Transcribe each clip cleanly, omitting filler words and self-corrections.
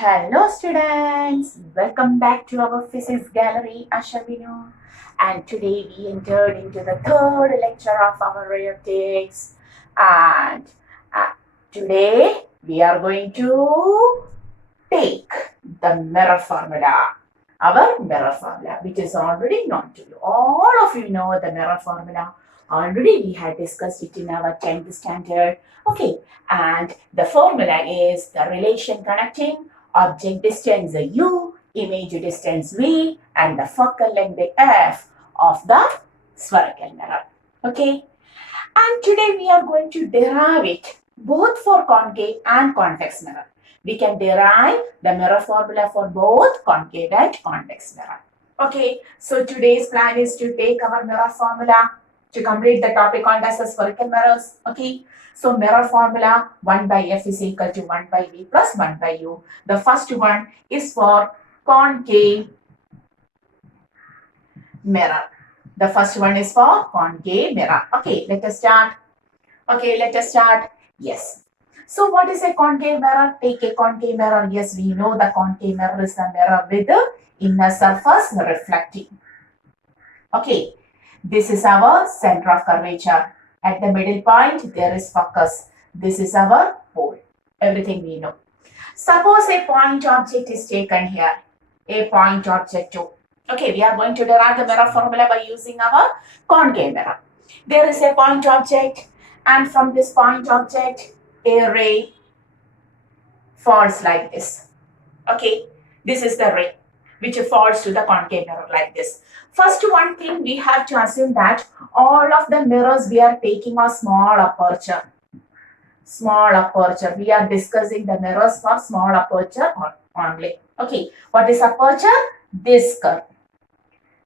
Hello students, welcome back to our physics gallery Ashavinu, and today we entered into the third lecture of our robotics, and uh, today we are going to take the mirror formula, our mirror formula, which is already known to you. All of you know the mirror formula. Already we had discussed it in our 10th standard. Okay, and the formula is the relation connecting object distance u, image distance v, and the focal length f of the spherical mirror. Okay, and today we are going to derive it both for concave and convex mirror. We can derive the mirror formula for both concave and convex mirror. Okay, so today's plan is to take our mirror formula to complete the topic on the spherical mirrors. Okay, so mirror formula 1 by f is equal to 1 by v plus 1 by u. The first one is for concave mirror. The first one is for concave mirror. Okay, let us start. Yes. So what is a concave mirror? Take a concave mirror. Yes, we know the concave mirror is the mirror with the inner surface reflecting. Okay, this is our center of curvature. At the middle point, there is focus. This is our pole. Everything we know. Suppose a point object is taken here. A point object 2. Okay, we are going to derive the mirror formula by using our concave mirror. There is a point object, and from this point object, a ray falls like this. Okay, this is the ray which falls to the concave mirror like this. First one thing we have to assume that all of the mirrors we are taking a small aperture. Small aperture. We are discussing the mirrors for small aperture only. Okay, what is aperture? This curve.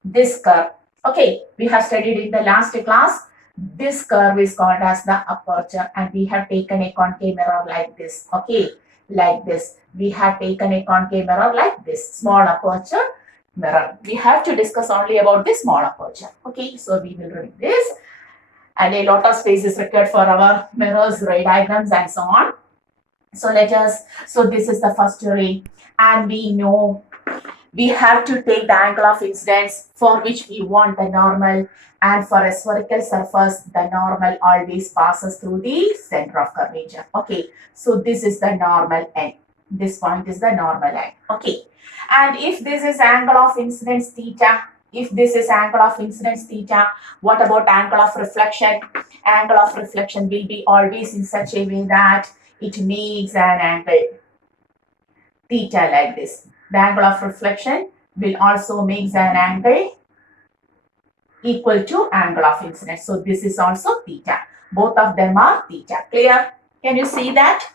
This curve. Okay, we have studied in the last class. This curve is called as the aperture, and we have taken a concave mirror like this. Okay, like this. We have taken a concave mirror like this. Small aperture mirror. We have to discuss only about this small aperture. Okay, so we will read this. And a lot of space is required for our mirrors, ray diagrams, and so on. So this is the first ray, and we know we have to take the angle of incidence for which we want the normal, and for a spherical surface, the normal always passes through the center of curvature. Okay, so this is the normal end. This point is the normal end. Okay, and if this is angle of incidence theta, what about angle of reflection? Angle of reflection will be always in such a way that it makes an angle theta like this. The angle of reflection will also make an angle equal to angle of incidence. So this is also theta. Both of them are theta. Clear? Can you see that?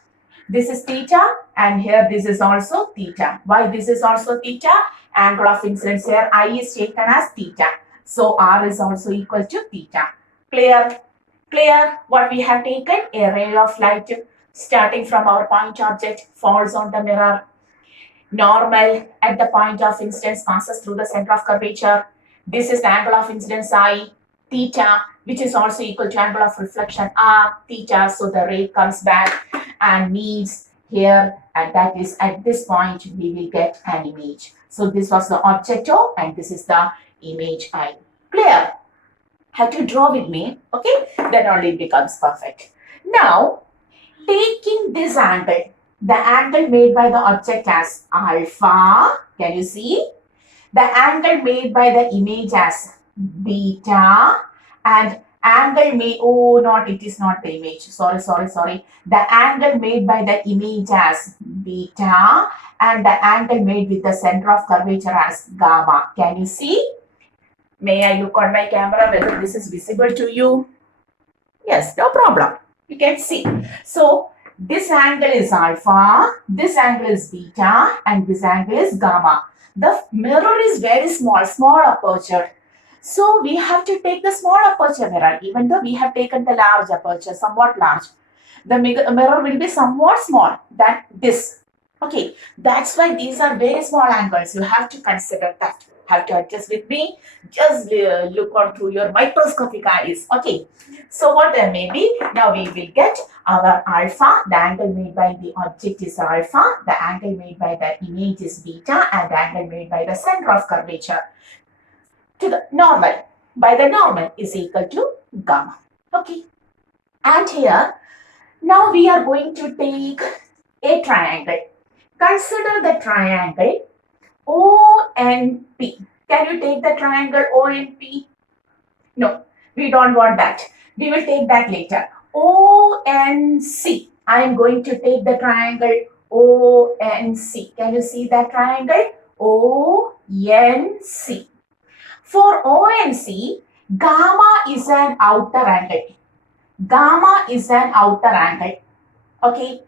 This is theta, and here this is also theta. Why this is also theta? Angle of incidence here, I is taken as theta. So R is also equal to theta. Clear? Clear? What we have taken? A ray of light starting from our point object falls on the mirror. Normal at the point of incidence passes through the center of curvature. This is the angle of incidence I, theta, which is also equal to angle of reflection R, theta. So the ray comes back and meets here, and that is at this point we will get an image. So this was the object O, and this is the image I. Clear? Have to draw with me, okay? Then only it becomes perfect. Now, taking this angle, the angle made by the object as alpha, can you see? The angle made by the image as beta, and angle made, it is not the image, sorry. The angle made by the image as beta, and the angle made with the center of curvature as gamma. Can you see? May I look on my camera whether this is visible to you? Yes, no problem. You can see. So, this angle is alpha, this angle is beta, and this angle is gamma. The mirror is very small aperture. So we have to take the small aperture mirror, even though we have taken the large aperture, somewhat large. The mirror will be somewhat small than this. Okay, that's why these are very small angles. You have to consider that. have to adjust with me. Just look on through your microscopic eyes. Okay. So what may be? Now we will get our alpha. The angle made by the object is alpha. The angle made by the image is beta, and the angle made by the center of curvature to the normal by the normal is equal to gamma. Okay. And here now we are going to take a triangle. Consider the triangle ONP. Can you take the triangle ONP? No, we don't want that. We will take that later. ONC. I am going to take the triangle ONC. Can you see that triangle? ONC. For ONC, gamma is an outer angle. Gamma is an outer angle. Okay.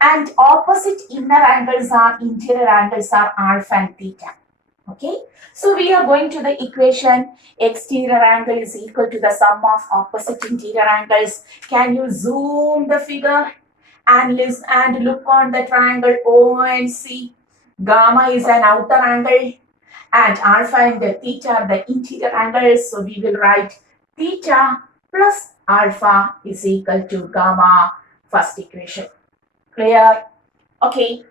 And opposite inner angles are interior angles are alpha and theta. Okay. So we are going to the equation exterior angle is equal to the sum of opposite interior angles. Can you zoom the figure and listen and look on the triangle ONC? Gamma is an outer angle and alpha and theta are the interior angles. So we will write theta plus alpha is equal to gamma, first equation. Clear? Okay.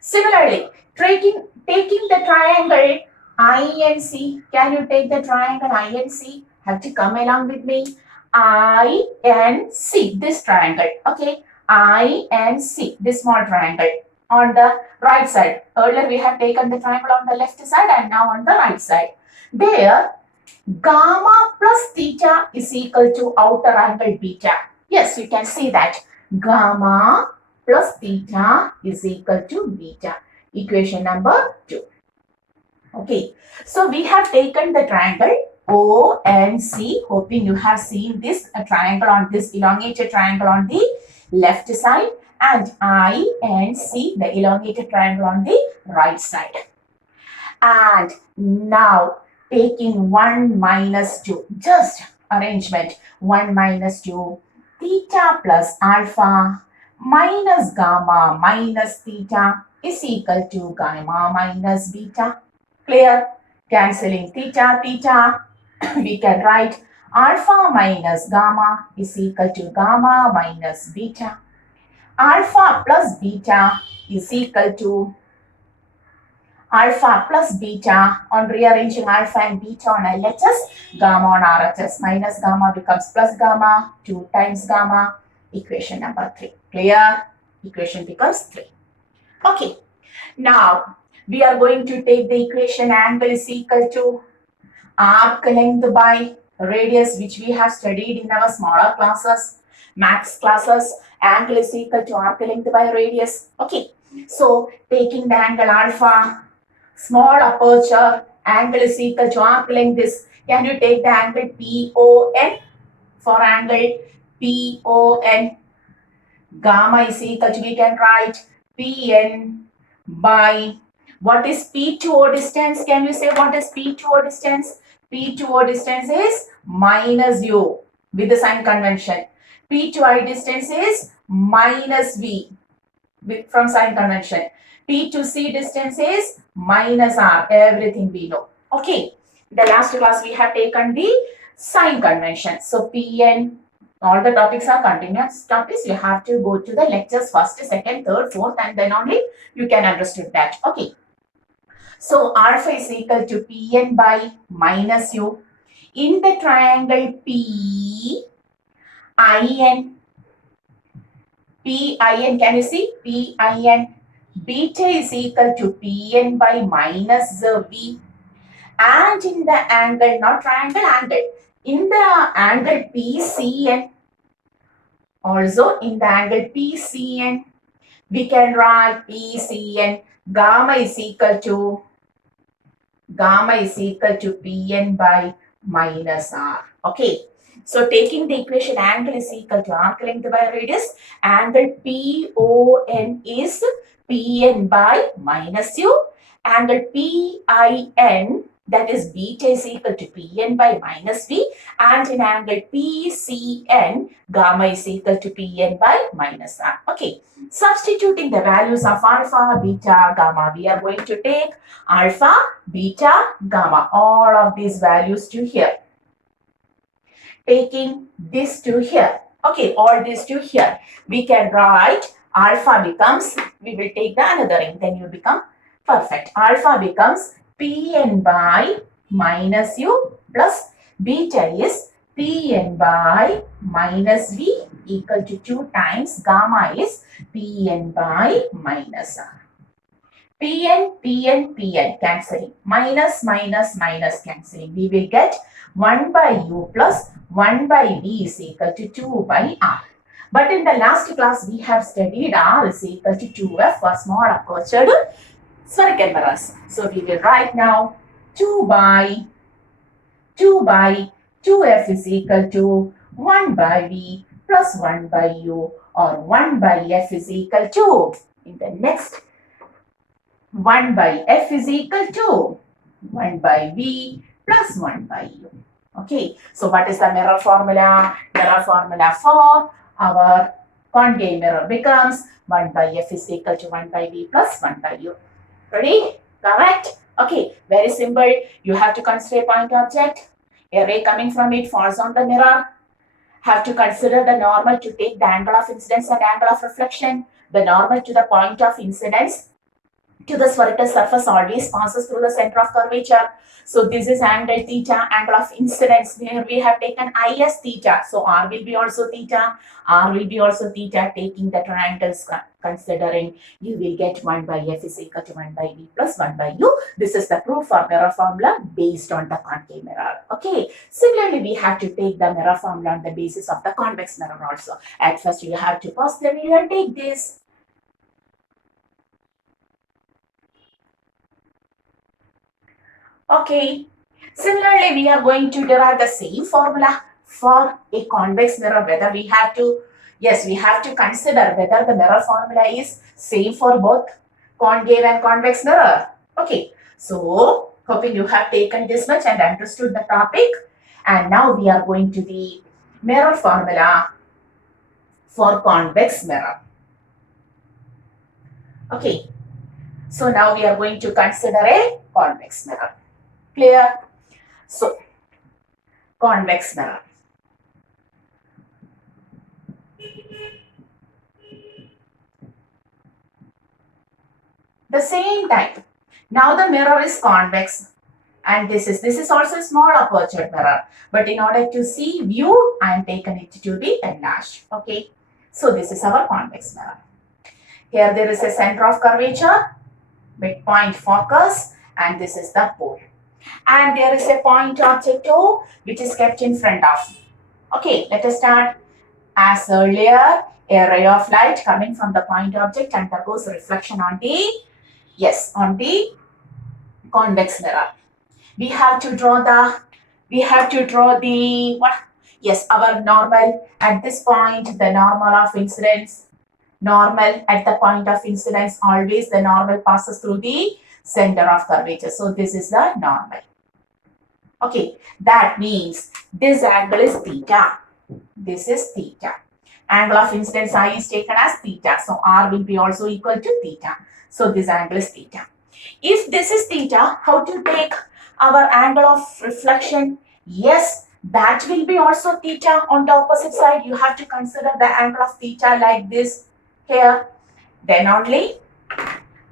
Similarly, taking the triangle INC. Can you take the triangle INC? Have to come along with me. INC, this triangle. Okay. INC, this small triangle on the right side. Earlier we have taken the triangle on the left side and now on the right side. There, gamma plus theta is equal to outer angle beta. Yes, you can see that. Gamma plus theta is equal to beta. Equation number 2. Okay, so we have taken the triangle ONC. Hoping you have seen this triangle on this elongated triangle on the left side and INC, the elongated triangle on the right side. And now taking 1 minus 2, just arrangement 1 minus 2, theta plus alpha minus gamma minus theta is equal to gamma minus beta. Clear? Cancelling theta, theta, we can write alpha minus gamma is equal to gamma minus beta. Alpha plus beta is equal to alpha plus beta. On rearranging alpha and beta on LHS, gamma on RHS, minus gamma becomes plus gamma, 2 times gamma, equation number 3. Clear? Equation becomes 3. Okay. Now, we are going to take the equation angle is equal to arc length by radius, which we have studied in our smaller classes, max classes. Angle is equal to arc length by radius. Okay. So, taking the angle alpha, small aperture, angle is equal to arc length is, can you take the angle PON? For angle PON, gamma is equal to, we can write PN by, what is P2O distance? Can you say what is P2O distance? P2O distance is minus U with the sign convention. P2I distance is minus V from sign convention. P2C distance is minus R, everything we know. Okay, the last class we have taken the sign convention. So PN, all the topics are continuous topics. You have to go to the lectures first, second, third, fourth, and then only you can understand that. Okay. So alpha is equal to Pn by minus U. In the triangle PIN, can you see? PIN, beta is equal to Pn by minus V. And in the angle, not triangle, angle, in the angle PCN, also in the angle PCN, we can write PCN, gamma is equal to Pn by minus R. Okay. So taking the equation angle is equal to arc length by radius, angle PON is Pn by minus U, angle PIN that is beta is equal to Pn by minus V, and in angle PCN, gamma is equal to Pn by minus R. Okay, substituting the values of alpha, beta, gamma, we are going to take alpha, beta, gamma, all of these values to here. Taking this to here. Okay, all this to here. We can write alpha becomes, we will take the another ring, then you become perfect. Alpha becomes Pn by minus U plus beta is Pn by minus V equal to 2 times gamma is Pn by minus R. Pn cancelling. Minus, minus, minus cancelling. We will get 1 by U plus 1 by V is equal to 2 by R. But in the last class, we have studied R is equal to 2F for small aperture spherical mirrors. So we will write now 2 by 2F is equal to 1 by V plus 1 by U, or 1 by F is equal to, in the next, 1 by F is equal to 1 by V plus 1 by U. Okay, so what is the mirror formula? Mirror formula for our concave mirror becomes 1 by F is equal to 1 by V plus 1 by U. Ready? Correct? Okay, very simple. You have to consider a point object. A ray coming from it falls on the mirror. Have to consider the normal to take the angle of incidence and angle of reflection. The normal to the point of incidence to the spherical surface always passes through the center of curvature. So this is angle theta, angle of incidence, where we have taken I as theta. So R will be also theta, R will be also theta. Taking the triangles considering, you will get 1 by F is equal to 1 by V plus 1 by U. This is the proof for mirror formula based on the concave mirror. Okay. Similarly, we have to take the mirror formula on the basis of the convex mirror also. At first, you have to pause the video and take this. Okay, similarly, we are going to derive the same formula for a convex mirror, whether we have to, yes, we have to consider whether the mirror formula is same for both concave and convex mirror. Okay, so hoping you have taken this much and understood the topic. And now we are going to the mirror formula for convex mirror. Okay, so now we are going to consider a convex mirror. Clear? So, convex mirror. The same type. Now the mirror is convex, and this is also a small aperture mirror. But in order to see view, I am taken it to be enlarged. Okay. So this is our convex mirror. Here there is a center of curvature, midpoint focus, and this is the pole. And there is a point object O which is kept in front of. Okay, let us start. As earlier, a ray of light coming from the point object undergoes reflection on the convex mirror. We have to draw the what? Yes, our normal at this point, the normal of incidence. Normal at the point of incidence, always the normal passes through the center of curvature. So this is the normal. Okay, that means this angle is theta. This is theta. Angle of incidence I is taken as theta. So R will be also equal to theta. So this angle is theta. If this is theta, how to take our angle of reflection? Yes, that will be also theta. On the opposite side, you have to consider the angle of theta like this here. Then only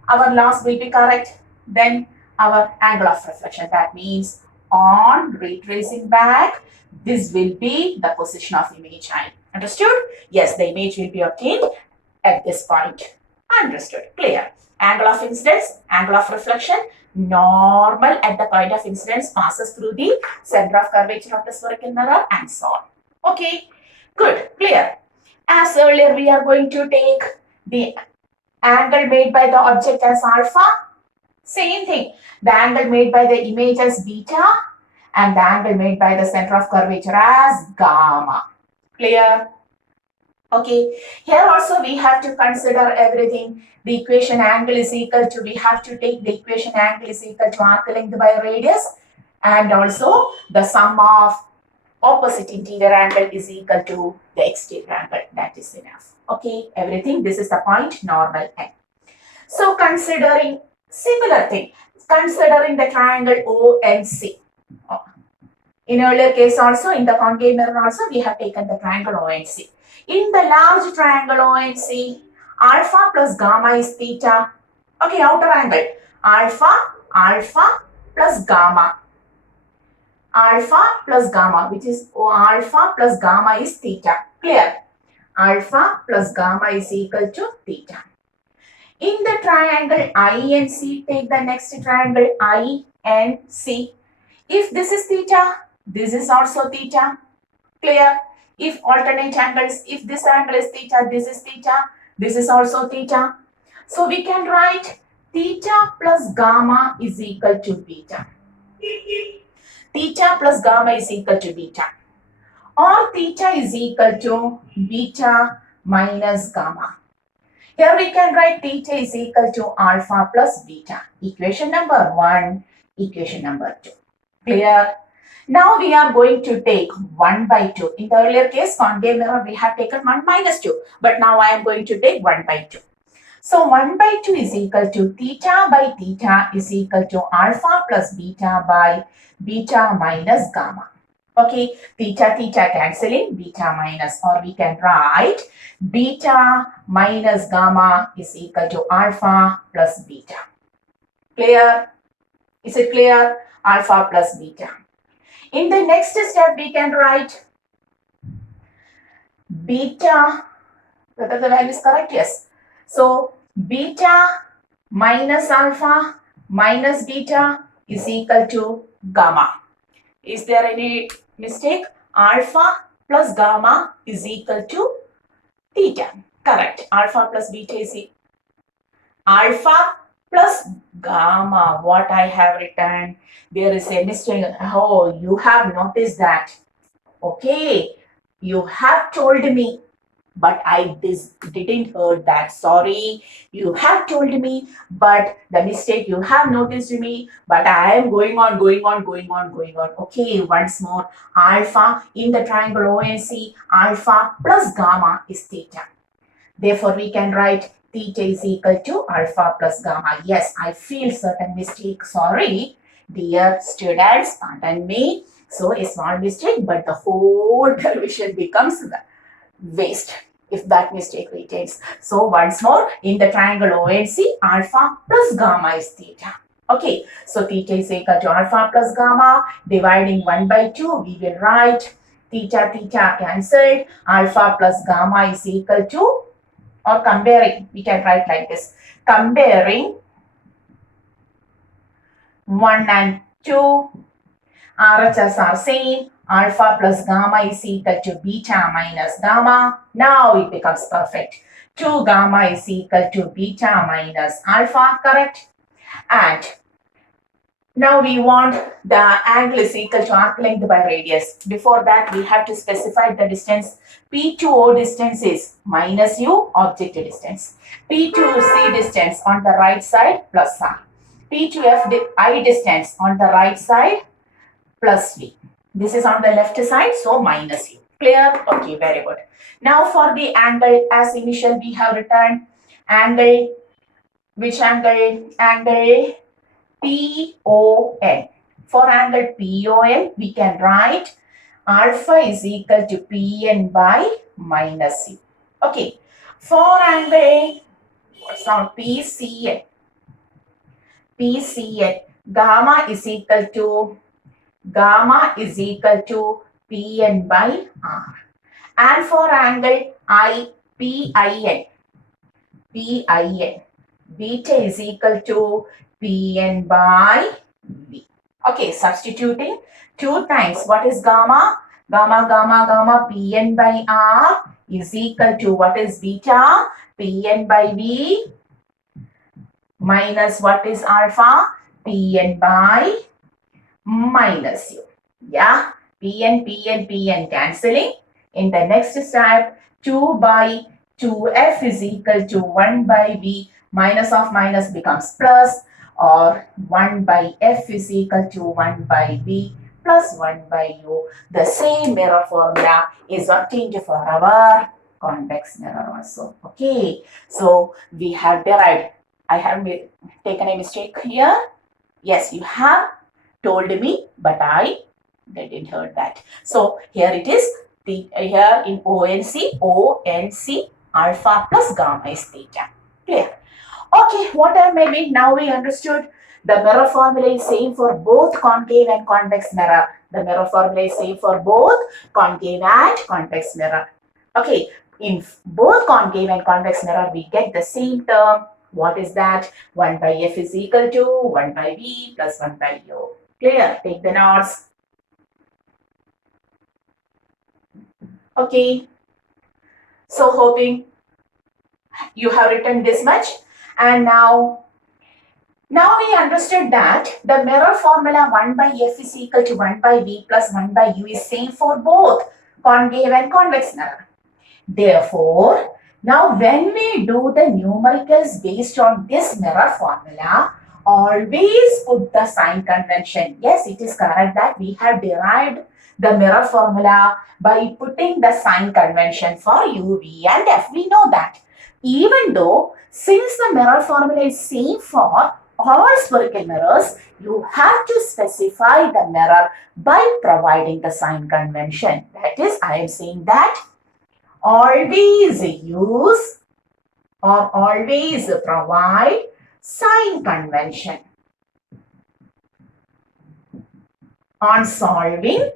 our loss will be correct. Then our angle of reflection. That means on retracing back, this will be the position of image I. Understood? Yes, the image will be obtained at this point. Understood? Clear? Angle of incidence, angle of reflection, normal at the point of incidence passes through the center of curvature of the spherical mirror and so on. Okay, good, clear. As earlier, we are going to take the angle made by the object as alpha. Same thing, the angle made by the image as beta and the angle made by the center of curvature as gamma. Clear? Okay, here also we have to consider everything. The equation angle is equal to, we have to take the equation angle is equal to arc length by radius. And also the sum of opposite interior angle is equal to the exterior angle. That is enough. Okay, everything. This is the point, normal n. So considering similar thing, considering the triangle ONC. In earlier case also, in the concave mirror also, we have taken the triangle ONC. In the large triangle ONC, alpha plus gamma is theta. Okay, outer angle. Alpha plus gamma. Alpha plus gamma, which is alpha plus gamma is theta. Clear? Alpha plus gamma is equal to theta. In the triangle INC, take the next triangle INC. If this is theta, this is also theta. Clear? If alternate angles, if this angle is theta, this is theta, this is also theta. So we can write theta plus gamma is equal to beta. Theta plus gamma is equal to beta. Or theta is equal to beta minus gamma. Here we can write theta is equal to alpha plus beta. Equation number 1, equation number 2. Clear? Now we are going to take 1 by 2. In the earlier case, concave mirror, we have taken 1 minus 2. But now I am going to take 1 by 2. So 1 by 2 is equal to theta by theta is equal to alpha plus beta by beta minus gamma. Okay, theta cancelling, beta minus, or we can write beta minus gamma is equal to alpha plus beta. Clear? Is it clear? Alpha plus beta. In the next step, we can write beta, whether the value is correct? Yes. So, beta minus alpha minus beta is equal to gamma. Is there any mistake? Alpha plus gamma is equal to theta. Correct. Alpha plus beta is equal. Alpha plus gamma. What I have written, there is a mistake. Oh, you have noticed that. Okay. You have told me, but I didn't heard that. Sorry. You have told me, but the mistake you have noticed me, but I am going on. Okay, once more. Alpha in the triangle ONC, alpha plus gamma is theta. Therefore, we can write theta is equal to alpha plus gamma. Yes, I feel certain mistake. Sorry, dear students, pardon me. So, a small mistake, but the whole derivation becomes waste if that mistake retains. So once more, in the triangle ONC, alpha plus gamma is theta. Okay, so theta is equal to alpha plus gamma. Dividing 1 by 2, we will write theta cancelled. Alpha plus gamma is equal to, or comparing, we can write like this. Comparing 1 and 2, RHS are same. Alpha plus gamma is equal to beta minus gamma. Now it becomes perfect. 2 gamma is equal to beta minus alpha, correct? And now we want the angle is equal to arc length by radius. Before that, we have to specify the distance. P to O distance is minus U, objective distance. P to C distance on the right side plus R. P to F I distance on the right side plus V. This is on the left side, so minus U. Clear? Okay, very good. Now for the angle, as initial we have written angle, which angle? Angle PON. For angle PON, we can write alpha is equal to PN by minus U. Okay. For angle, what's on PCN? PCN, gamma is equal to Pn by R. And for angle PIN, beta is equal to Pn by V. Okay, substituting 2 times. What is gamma? Gamma, Pn by R is equal to what is beta? Pn by V minus what is alpha? Pn by minus U. Yeah, Pn cancelling. In the next step, 2 by 2f is equal to 1 by V. Minus of minus becomes plus. or 1 by f is equal to 1 by v plus 1 by u. The same mirror formula is obtained for our convex mirror also. Okay, so we have derived. I have taken a mistake here. Yes, you have told me, but I didn't hear that. So here it is. Here in ONC alpha plus gamma is theta. Clear? Okay, whatever may be, now we understood the mirror formula is same for both concave and convex mirror. The mirror formula is same for both concave and convex mirror. Okay, in both concave and convex mirror, we get the same term. What is that? 1 by f is equal to 1 by v plus 1 by u. Clear? Take the notes. Okay. So hoping you have written this much. And now we understood that the mirror formula 1 by f is equal to 1 by v plus 1 by u is same for both concave and convex mirror. Therefore, now when we do the numericals based on this mirror formula, always put the sign convention. Yes, it is correct that we have derived the mirror formula by putting the sign convention for u, v and f. We know that. Even though, since the mirror formula is same for all spherical mirrors, you have to specify the mirror by providing the sign convention. That is, I am saying that always use or always provide sign convention on solving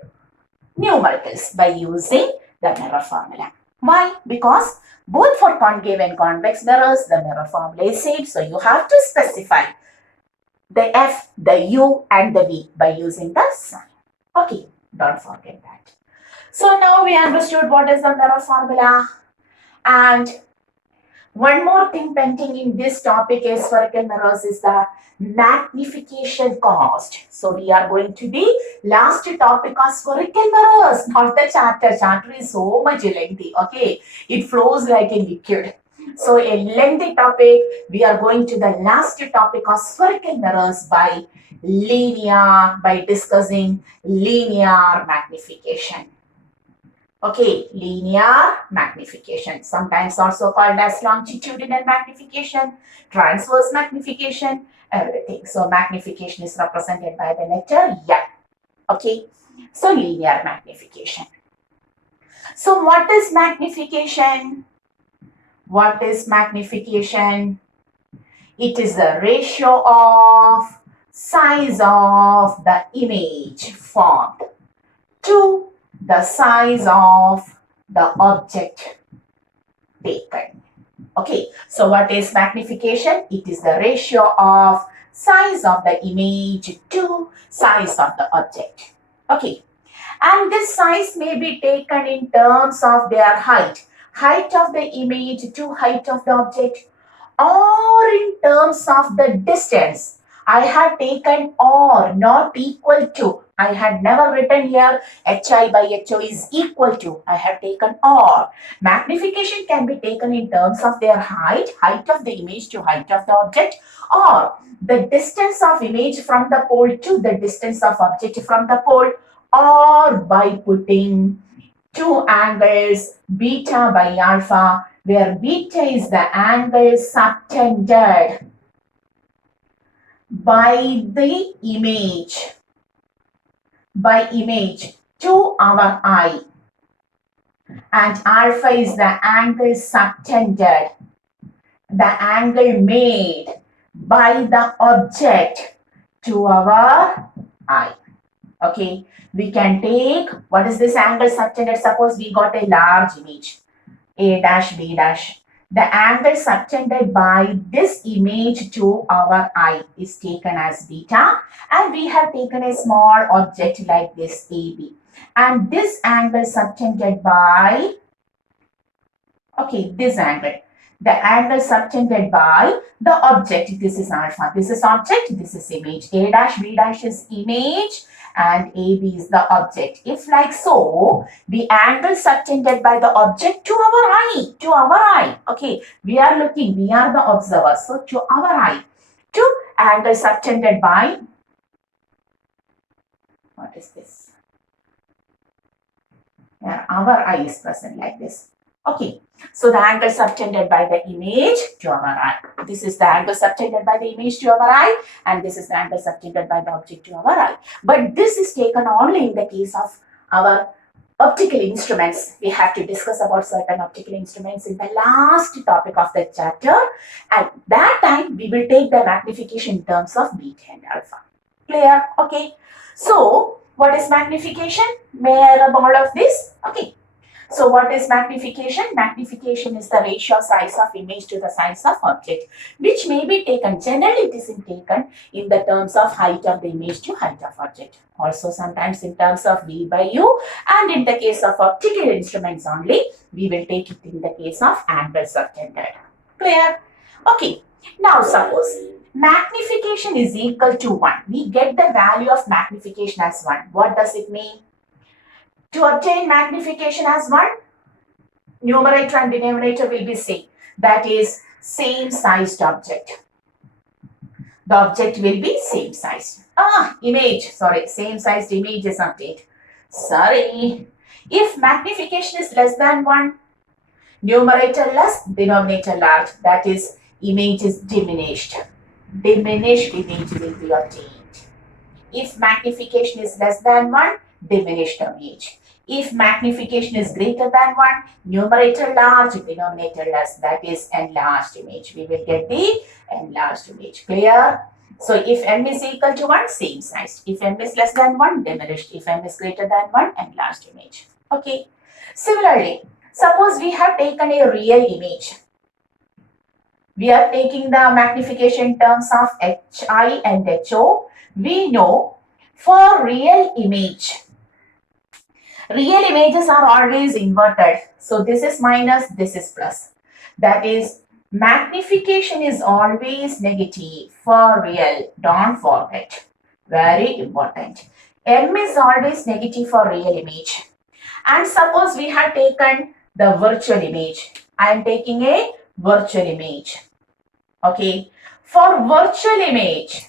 numericals by using the mirror formula. Why? Because both for concave and convex mirrors, the mirror formula is same. So you have to specify the f, the u and the v by using the sign. Okay, don't forget that. So now we understood what is the mirror formula. And one more thing pending in this topic is spherical mirrors is the magnification cost. So we are going to the last topic of spherical mirrors, not the chapter. Chapter is so much lengthy. Okay, it flows like a liquid. So a lengthy topic. We are going to the last topic of spherical mirrors by discussing linear magnification. Okay, linear magnification, sometimes also called as longitudinal magnification, transverse magnification, everything. So magnification is represented by the letter Y. Okay, so linear magnification. So what is magnification? What is magnification? It is the ratio of size of the image formed to the size of the object taken. Okay, so what is magnification? It is the ratio of size of the image to size of the object. Okay, and this size may be taken in terms of their height of the image to height of the object, or in terms of the distance. I have taken or, not equal to. I had never written here hi by ho is equal to. I have taken or. Magnification can be taken in terms of their height of the image to height of the object, or the distance of image from the pole to the distance of object from the pole, or by putting two angles beta by alpha, where beta is the angle subtended by the image to our eye, and alpha is the angle subtended, the angle made by the object to our eye. Okay, we can take, what is this angle subtended? Suppose we got a large image, A dash, B dash. The angle subtended by this image to our eye is taken as beta, and we have taken a small object like this AB. And this angle subtended by, okay, this angle. The angle subtended by the object, this is alpha, this is object, this is image. A dash, B dash is image, and AB is the object. If like so, the angle subtended by the object to our eye, okay, we are looking, we are the observer, so to our eye, to angle subtended by, what is this? Yeah, our eye is present like this. Okay, so the angle subtended by the image to our eye. This is the angle subtended by the image to our eye, and this is the angle subtended by the object to our eye. But this is taken only in the case of our optical instruments. We have to discuss about certain optical instruments in the last topic of the chapter. At that time, we will take the magnification in terms of beta and alpha. Clear? Okay. So, what is magnification? May I rub all of this? Okay. So, what is magnification? Magnification is the ratio of size of image to the size of object, which may be taken, generally it is taken in the terms of height of the image to height of object. Also sometimes in terms of V by U, and in the case of optical instruments only, we will take it in the case of angle subtended. Clear? Okay. Now suppose magnification is equal to 1. We get the value of magnification as 1. What does it mean? To obtain magnification as 1, numerator and denominator will be same. That is same sized object. The object will be same sized. Same sized image is not it. Sorry. If magnification is less than 1, numerator less, denominator large. That is, image is diminished. Diminished image will be obtained. If magnification is less than 1, diminished image. If magnification is greater than 1, numerator large, denominator less, that is enlarged image. We will get the enlarged image. Clear? So if m is equal to 1, same size. If m is less than 1, diminished. If m is greater than 1, enlarged image. Okay. Similarly, suppose we have taken a real image. We are taking the magnification in terms of HI and HO. We know for real images are always inverted. So this is minus, this is plus. That is, magnification is always negative for real. Don't forget. Very important. M is always negative for real image. And suppose we have taken the virtual image. I am taking a virtual image. Okay. For virtual image,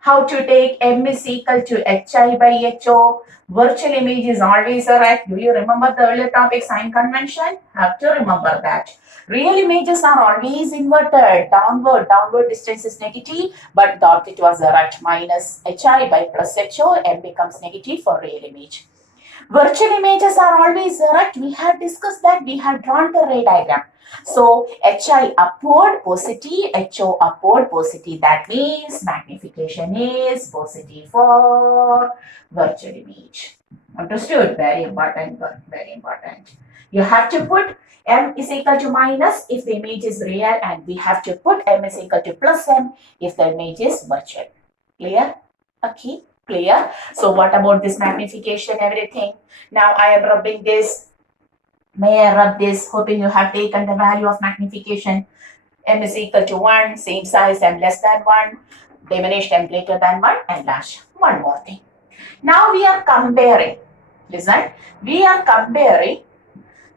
how to take M is equal to HI by HO. Virtual image is always right. Do you remember the earlier topic, sign convention? Have to remember that. Real images are always inverted. Downward distance is negative, but the object was right. Minus HI by plus HO, M becomes negative for real image. Virtual images are always right. We have discussed that. We have drawn the ray diagram. So, HI upward positive, HO upward positive. That means magnification is positive for virtual image. Understood? Very important. Very important. You have to put M is equal to minus if the image is real, and we have to put M is equal to plus M if the image is virtual. Clear? Okay. Clear? So what about this magnification, everything? Now I am rubbing this. May I rub this? Hoping you have taken the value of magnification. M is equal to 1, same size, M less than 1, diminished, M greater than 1, enlarged. One more thing. Now we are comparing. Listen, we are comparing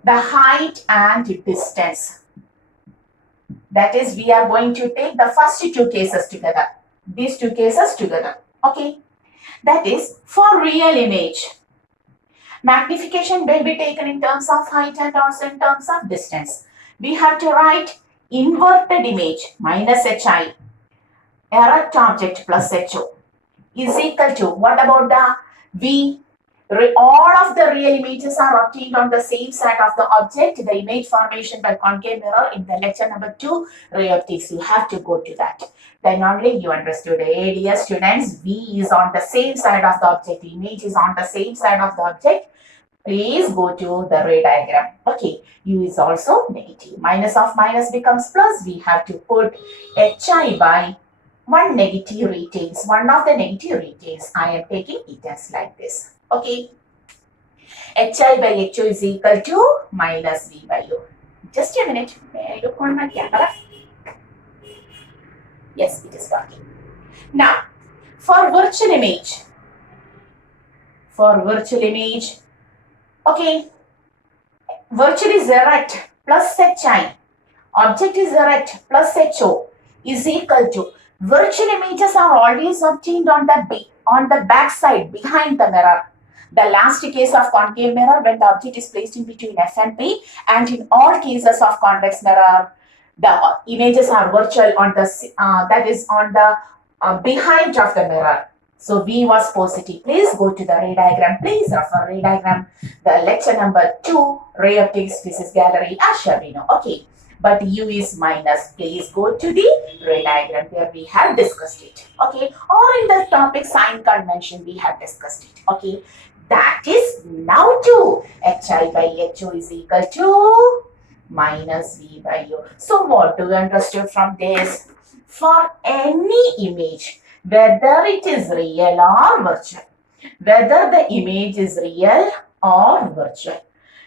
the height and distance. That is, we are going to take the first two cases together. These two cases together. Okay. That is, for real image, magnification will be taken in terms of height and also in terms of distance. We have to write inverted image minus HI, erect object plus HO is equal to, what about the V? All of the real images are obtained on the same side of the object, the image formation by concave mirror in the lecture number 2, ray optics. You have to go to that. Then only you understood. Dear students, V is on the same side of the object, image is on the same side of the object. Please go to the ray diagram. Okay, U is also negative. Minus of minus becomes plus. We have to put HI by one negative retains. One of the negative retains. I am taking it as like this. Okay. HI by HO is equal to minus V by U. Just a minute. May I look on my camera? Yes, it is working. Now, for virtual image, okay, virtual is erect plus HI, object is erect plus HO is equal to Virtual images are always obtained on the back side, behind the mirror. The last case of concave mirror, when the object is placed in between F and P, and in all cases of convex mirror, the images are virtual on the that is on the behind of the mirror. So V was positive. Please go to the ray diagram. Please refer ray diagram. The lecture number 2, ray optics, physics gallery, as shall we know. Okay, but U is minus. Please go to the ray diagram where we have discussed it. Okay, or in the topic sign convention we have discussed it. Okay, that is now 2. Hi by HO is equal to minus V by U. So what do you understand from this? For any image, whether it is real or virtual, whether the image is real or virtual,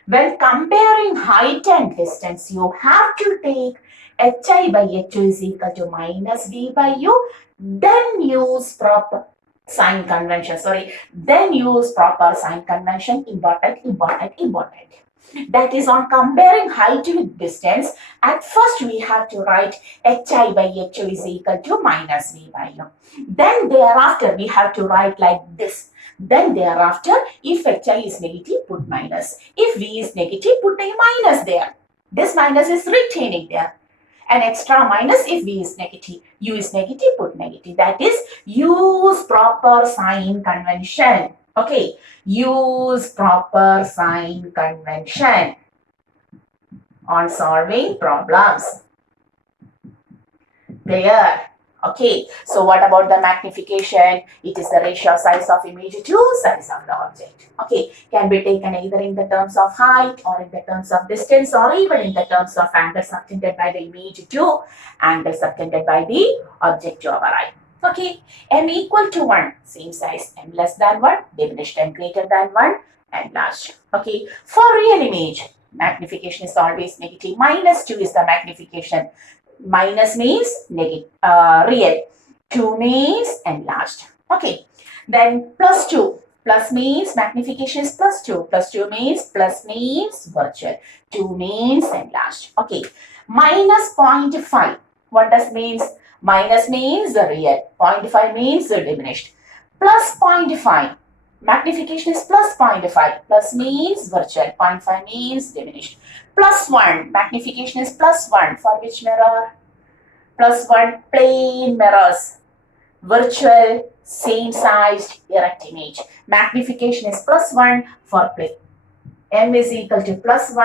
when comparing height and distance, you have to take Hi by HO is equal to minus V by U, then use proper sign convention. Then use proper sign convention. Important. That is, on comparing height with distance, at first we have to write Hi by HO is equal to minus V by U. Then thereafter we have to write like this. Then thereafter, if Hi is negative, put minus. If V is negative, put a minus there. This minus is retaining there. An extra minus if V is negative. U is negative, put negative. That is, use proper sign convention. Okay, use proper sign convention on solving problems. Clear? Okay, so what about the magnification? It is the ratio of size of image to size of the object. Okay, can be taken either in the terms of height or in the terms of distance or even in the terms of angle subtended by the image to angle subtended by the object to our eye. Okay, M equal to 1, same size, M less than 1, diminished, M greater than 1, enlarged. Okay, for real image, magnification is always negative. Minus 2 is the magnification. Minus means negative, real. 2 means enlarged. Okay, then plus 2. Plus means magnification is plus 2. Plus 2 means virtual. 2 means enlarged. Okay, minus 0.5. What does means? Minus means real. 0.5 means diminished. Plus 0.5. Magnification is plus 0.5. Plus means virtual. 0.5 means diminished. Plus 1. Magnification is plus 1. For which mirror? Plus 1, plane mirrors. Virtual, same sized, erect image. Magnification is plus 1 for plane. M is equal to plus 1.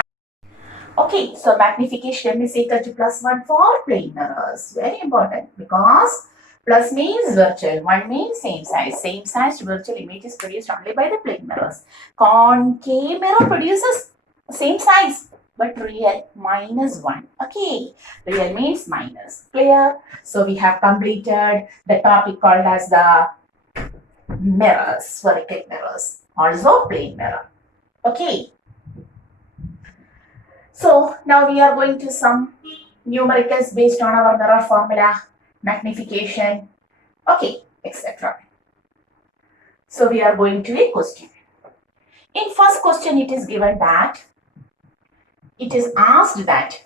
Okay, so magnification M is equal to plus 1 for plane mirrors. Very important, because plus means virtual, 1 means same size. Same sized virtual image is produced only by the plane mirrors. Concave mirror produces same size, but real minus 1. Okay, real means minus. Clear? So we have completed the topic called as the mirrors, spherical mirrors, also plane mirror. Okay. So now we are going to some numericals based on our mirror formula, magnification, okay, etc. So we are going to a question. In first question, it is given that it is asked that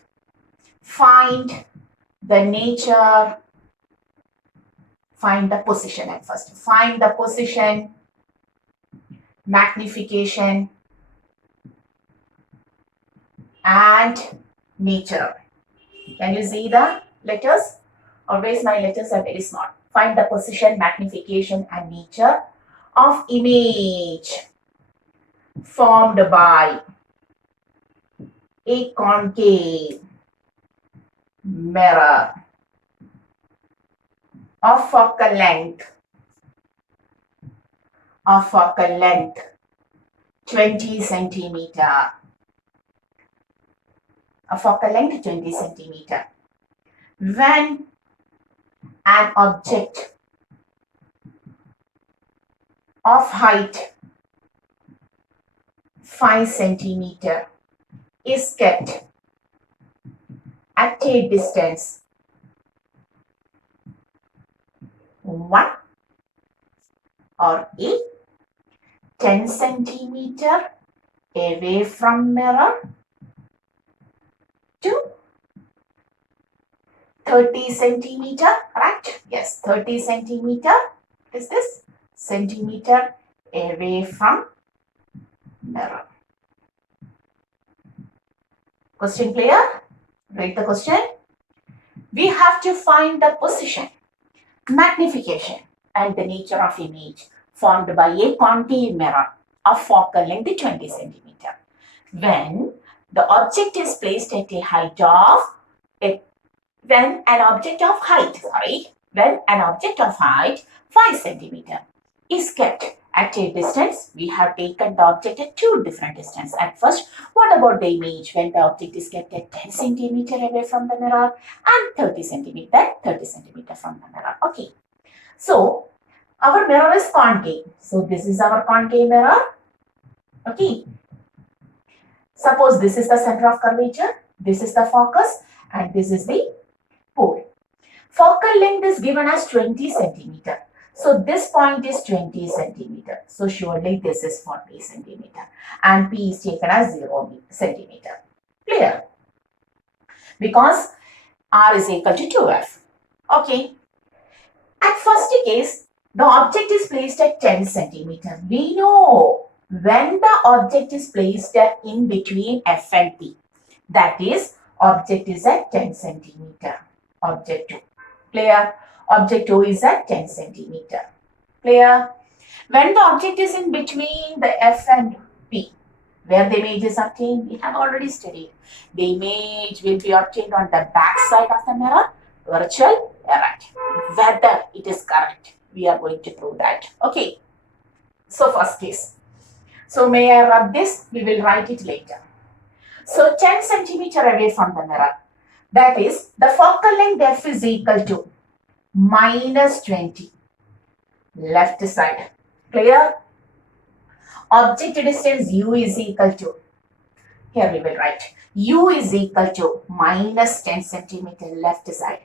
find the nature, find the position at first. Find the position, magnification, and nature. Can you see the letters? Always my letters are very small. Find the position, magnification, and nature of image formed by a concave mirror of focal length 20 centimeter. A focal length 20 centimeter. When an object of height 5 centimeter is kept at a distance 1 or 10 centimeter away from mirror to 30 centimeter, right? Yes, 30 centimeter is this centimeter away from mirror. Question clear? Read the question. We have to find the position, magnification, and the nature of image formed by a concave mirror of focal length 20 centimeter. When the object is placed at a height of when an object of height 5 centimeter is kept at a distance, we have taken the object at two different distances. At first, what about the image when the object is kept at 10 centimeter away from the mirror and 30 centimeter from the mirror? Okay. So, our mirror is concave. So, this is our concave mirror. Okay. Suppose this is the center of curvature, this is the focus, and this is the pole. Focal length is given as 20 centimeter. So this point is 20 centimeter. So surely this is 40 centimeter. And P is taken as 0 centimeter. Clear? Because R is equal to 2F. Okay. At first case, the object is placed at 10 centimeter. We know when the object is placed in between F and P. That is, object is at 10 centimeter. Object 2. Clear? Object O is at 10 centimeter. Clear? When the object is in between the F and P, where the image is obtained, we have already studied. The image will be obtained on the back side of the mirror, virtual, errant. Whether it is correct, we are going to prove that. Okay. So first case. So may I rub this? We will write it later. So 10 centimeter away from the mirror. That is, the focal length F is equal to minus 20. Left side. Clear? Object distance U is equal to, here we will write, U is equal to minus 10 centimeter left side.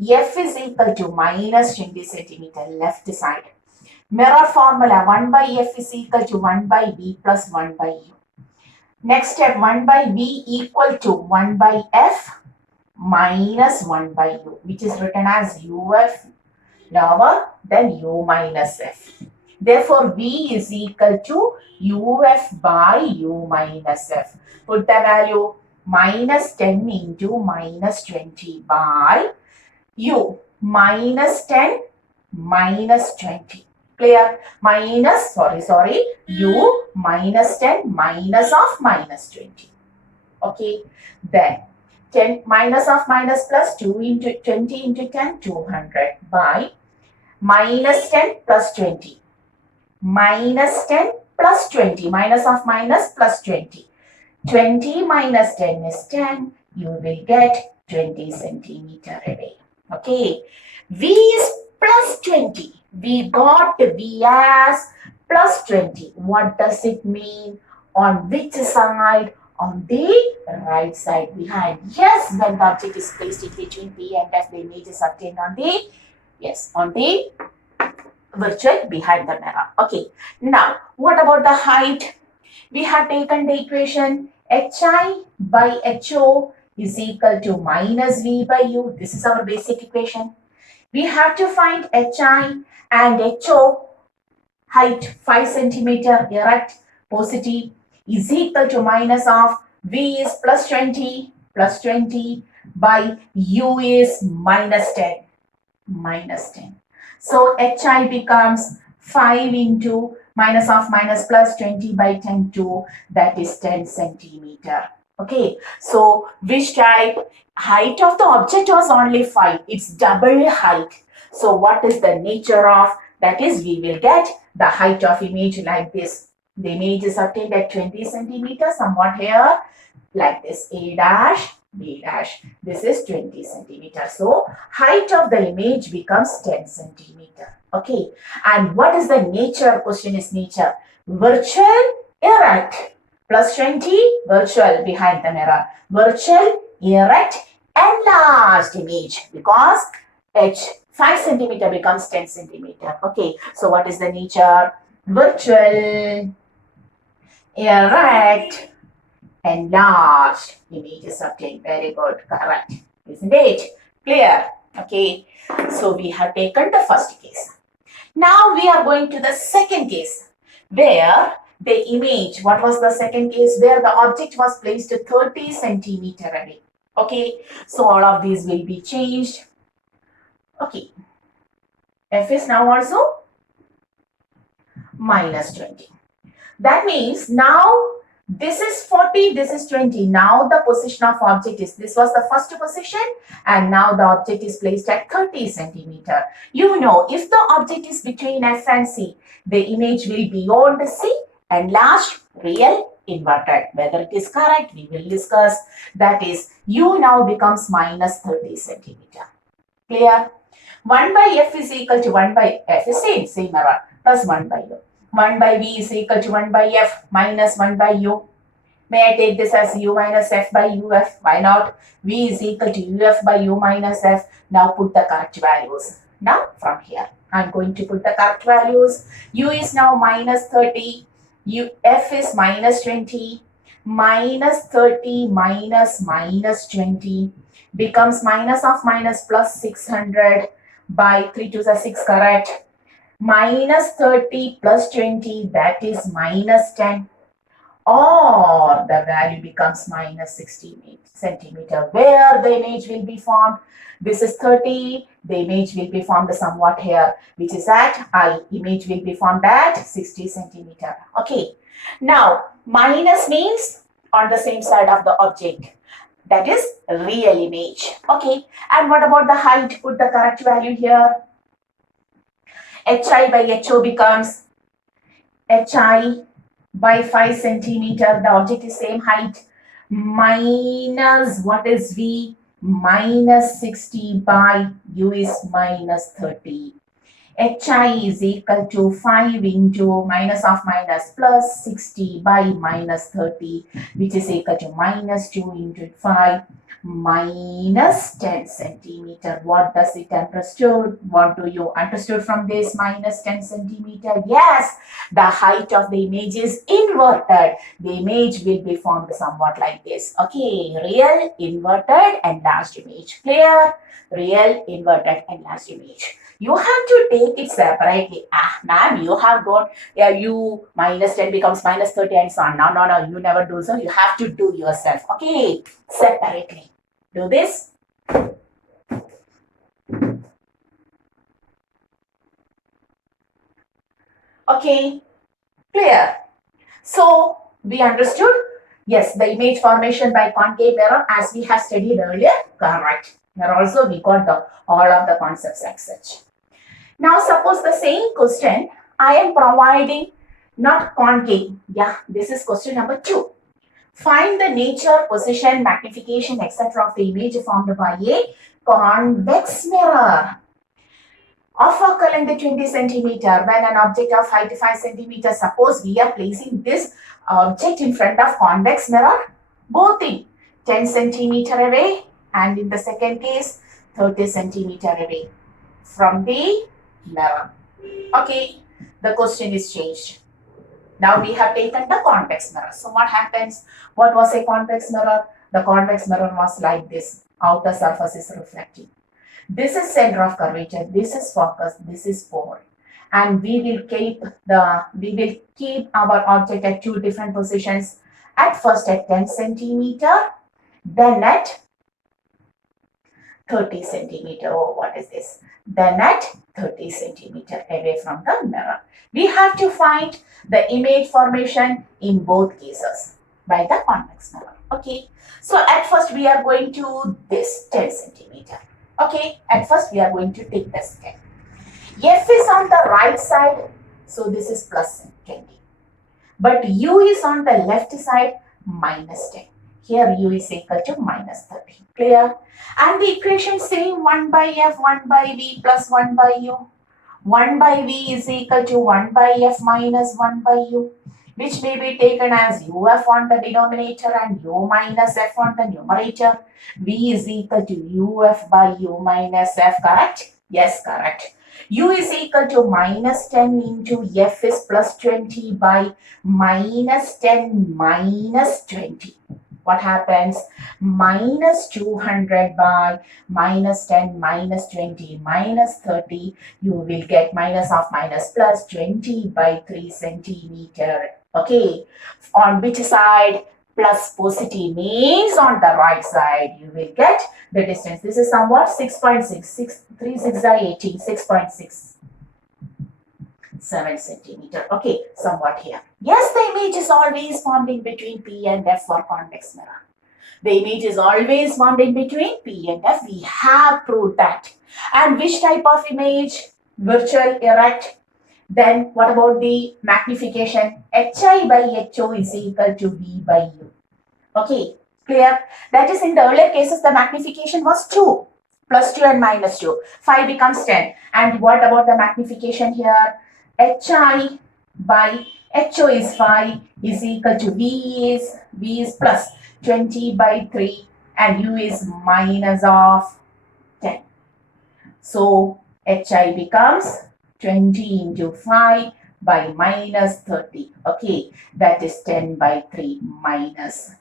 F is equal to minus 20 centimeter left side. Mirror formula 1 by F is equal to 1 by B plus 1 by U. Next step, 1 by B equal to 1 by F minus 1 by U, which is written as UF lower than U minus F. Therefore, V is equal to UF by U minus F. Put the value minus 10 into minus 20 by U minus 10 minus 20. Clear? Minus, U minus 10 minus of minus 20. Okay. Then 10 minus of minus plus 2 into 20 into 10, 200 by minus 10 plus 20. Minus 10 plus 20. Minus of minus plus 20. 20 minus 10 is 10. You will get 20 centimeter away. Okay. V is plus 20. We got V as plus 20. What does it mean? On which side? On the right side behind. Yes, when the object is placed in between P and F, the image is obtained on the, on the virtual behind the mirror. Okay. Now, what about the height? We have taken the equation HI by HO is equal to minus V by U. This is our basic equation. We have to find HI and HO, height 5 centimeter, erect, positive, is equal to minus of V is plus 20 by U is minus 10. So HI becomes 5 into minus of minus plus 20 by 10 to, that is 10 centimeter. Okay, so which type? Height of the object was only 5. It's double height. So what is the nature of? That is, we will get the height of image like this. The image is obtained at 20 centimeters, somewhat here, like this, A dash, B dash. This is 20 centimeters. So height of the image becomes 10 centimeter. Okay, and what is the nature? Question is nature. Virtual, erect. Plus 20, virtual behind the mirror. Virtual, erect, enlarged image, because H 5 centimeter becomes 10 centimeter. Okay, so what is the nature? Virtual, erect, enlarged image is obtained. Very good, correct, isn't it? Clear? Okay. So we have taken the first case. Now we are going to the second case where the image, what was the second case? Where the object was placed 30 centimeter away. Okay. So all of these will be changed. Okay. F is now also minus 20. That means now this is 40, this is 20. Now the position of object is, this was the first position and now the object is placed at 30 centimeter. You know, if the object is between F and C, the image will be beyond C and last real inverted. Whether it is correct, we will discuss. That is, U now becomes minus 30 centimeter. Clear? 1 by F is equal to 1 by F is same error, plus 1 by U. 1 by V is equal to 1 by F minus 1 by U. May I take this as U minus F by UF? Why not? V is equal to UF by U minus F. Now put the correct values. Now from here, I'm going to put the correct values. U is now minus 30. F is minus 20. Minus 30 minus 20 becomes minus of minus plus 600 by 3 to the 6, correct? Minus 30 plus 20, that is minus 10, or the value becomes minus 60 centimeter. Where the image will be formed? This is 30, the image will be formed somewhat here, which is at I. Image will be formed at 60 centimeter. Okay. Now, minus means on the same side of the object. That is real image. Okay. And what about the height? Put the correct value here. HI by HO becomes HI by 5 centimeter. The object is same height. Minus what is V? Minus 60 by U is minus 30. HI is equal to 5 into minus of minus plus 60 by minus 30, which is equal to minus 2 into 5 minus 10 centimeter. What does it understood? What do you understood from this minus 10 centimeter? Yes, the height of the image is inverted. The image will be formed somewhat like this. Okay, real, inverted, enlarged image. Clear? Real, inverted, enlarged image. You have to take it separately. Ma'am, you have got, you minus 10 becomes minus 30 and so on. No, you never do so. You have to do yourself. Okay, separately. Do this. Okay, clear. So, we understood? Yes, the image formation by concave mirror as we have studied earlier, correct. Here also we got all of the concepts like such. Now suppose the same question I am providing not concave. Yeah, this is question number 2. Find the nature, position, magnification, etc. of the image formed by a convex mirror of focal length 20 centimeter when an object of height 5 centimeter. Suppose we are placing this object in front of convex mirror, both in 10 centimeter away and in the second case 30 centimeter away from the mirror. Okay, the question is changed. Now we have taken the convex mirror. So what happens? What was a convex mirror? The convex mirror was like this. Outer surface is reflecting. This is center of curvature. This is focus. This is pole. And we will keep our object at 2 different positions. At first at 10 centimeter, then at 30 centimeter. Oh, what is this? Then at 30 centimeter away from the mirror. We have to find the image formation in both cases by the convex mirror. Okay. So at first we are going to this 10 centimeter. Okay. At first we are going to take this 10. F is on the right side. So this is plus 20. But U is on the left side minus 10. Here U is equal to minus 30. Clear? And the equation same 1 by F, 1 by V plus 1 by U. 1 by V is equal to 1 by F minus 1 by U, which may be taken as UF on the denominator and U minus F on the numerator. V is equal to UF by U minus F, correct? Yes, correct. U is equal to minus 10 into F is plus 20 by minus 10 minus 20. what happens? Minus 200 by minus 10 minus 20 minus 30, you will get minus of minus plus 20 by 3 centimeter. Okay, on which side? Plus positive means on the right side you will get the distance. This is somewhat 6.6, 3 6 are 18, 6.67 centimeter. Okay, somewhat here. Yes, the image is always formed in between P and F for convex mirror. The image is always formed in between P and F. We have proved that. And which type of image? Virtual, erect. Then what about the magnification? Hi by HO is equal to V by U. Okay, clear? That is, in the earlier cases, the magnification was 2. Plus 2 and minus 2. 5 becomes 10. And what about the magnification here? Hi by HO is 5 is equal to V is plus 20 by 3 and U is minus of 10. So Hi becomes 20 into 5 by minus 30. Okay, that is 10 by 3 minus.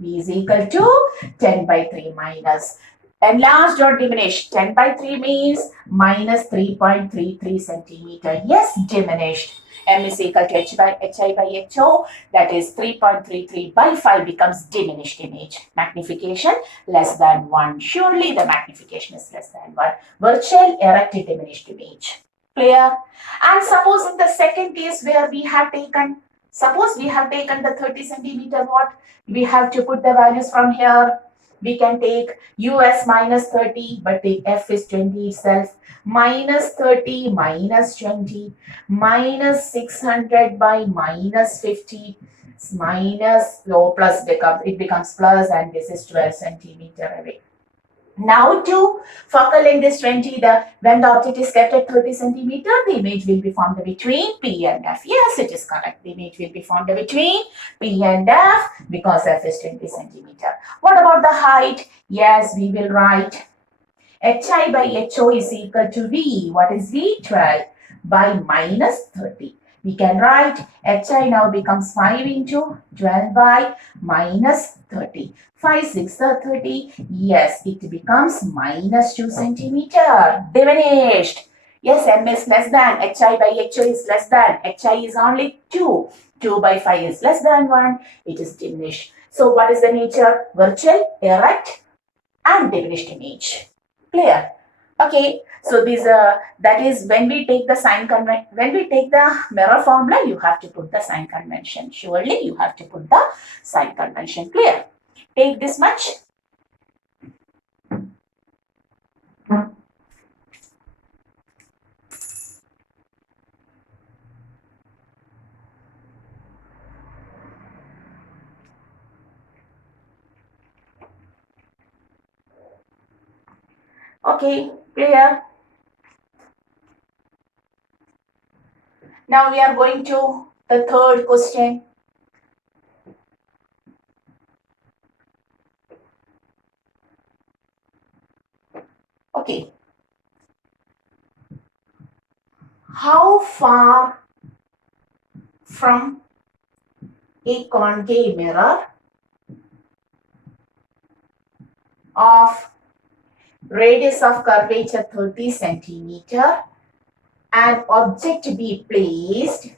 V is equal to 10 by 3 minus. Enlarged or diminished? 10 by 3 means minus 3.33 centimeter. Yes, diminished. M is equal to Hi by HO, that is 3.33 by 5 becomes diminished image. Magnification less than 1. Surely the magnification is less than 1. Virtual, erect, diminished image. Clear? And suppose in the second case where we have taken, suppose we have taken the 30 centimeter, what? We have to put the values from here. We can take U as minus 30, but the F is 20 itself. Minus 30 minus 20 minus 600 by minus 50 minus plus it becomes plus, and this is 12 centimeter away. Now to focal length is 20. When the object is kept at 30 centimeter, the image will be formed between P and F. Yes, it is correct. The image will be formed between P and F because F is 20 centimeter. What about the height? Yes, we will write Hi by HO is equal to V. What is V? 12 by minus 30. We can write Hi now becomes 5 into 12 by minus 30. 5 6 are 30. Yes, it becomes minus 2 centimeter. Diminished. Yes, M is less than. Hi by HO is less than. Hi is only 2. 2 by 5 is less than 1. It is diminished. So what is the nature? Virtual, erect, and diminished image. Clear? Okay, so these that is when we take the when we take the mirror formula, you have to put the sign convention. Surely you have to put the sign convention. Clear? Take this much. Okay, clear? Now we are going to the third question. Okay. How far from a concave mirror of radius of curvature 30 centimeter an object be placed